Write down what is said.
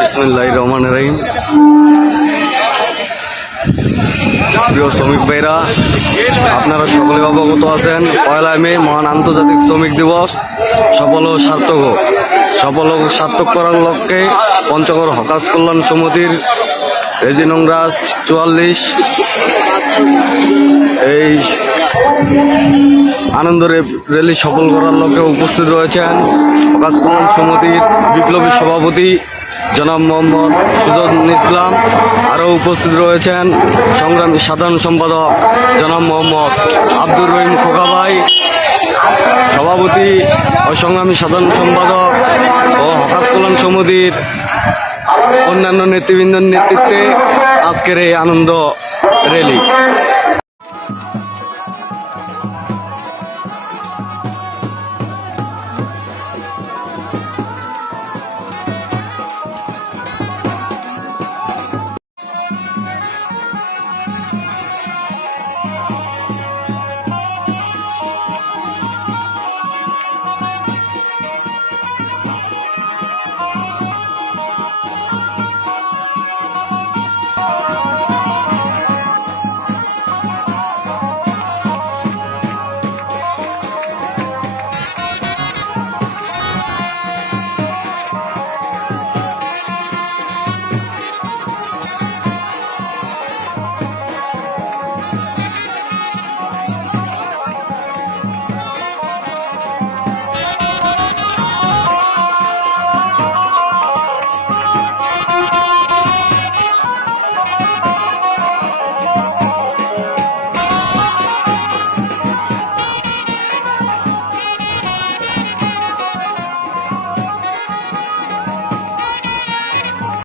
বিসমিল্লাহির রহমানির রহিম। প্রিয় শ্রমিক ভাইরা, আপনারা সকলে অবগত আছেন 1 মে মহান আন্তর্জাতিক শ্রমিক দিবস সফল ও সার্থক করার লক্ষ্যে পঞ্চগড় হকার্স কল্যাণ সমিতির রেজিনংরাজ 44 এই আনন্দ র্যালি সফল করার লক্ষ্যে উপস্থিত রয়েছেন হকার্স কল্যাণ সমিতির বিপ্লবী সভাপতি জনাব মোহাম্মদ সুজন ইসলাম। আরও উপস্থিত রয়েছেন সংগ্রামী সাধারণ সম্পাদক জনাব মোহাম্মদ আব্দুর রহিম খোকাভাই, সভাপতি ও সংগ্রামী সাধারণ সম্পাদক ও হকার্স কল্যাণ সমিতির অন্যান্য নেতৃবৃন্দের নেতৃত্বে আজকের এই আনন্দ র্যালি।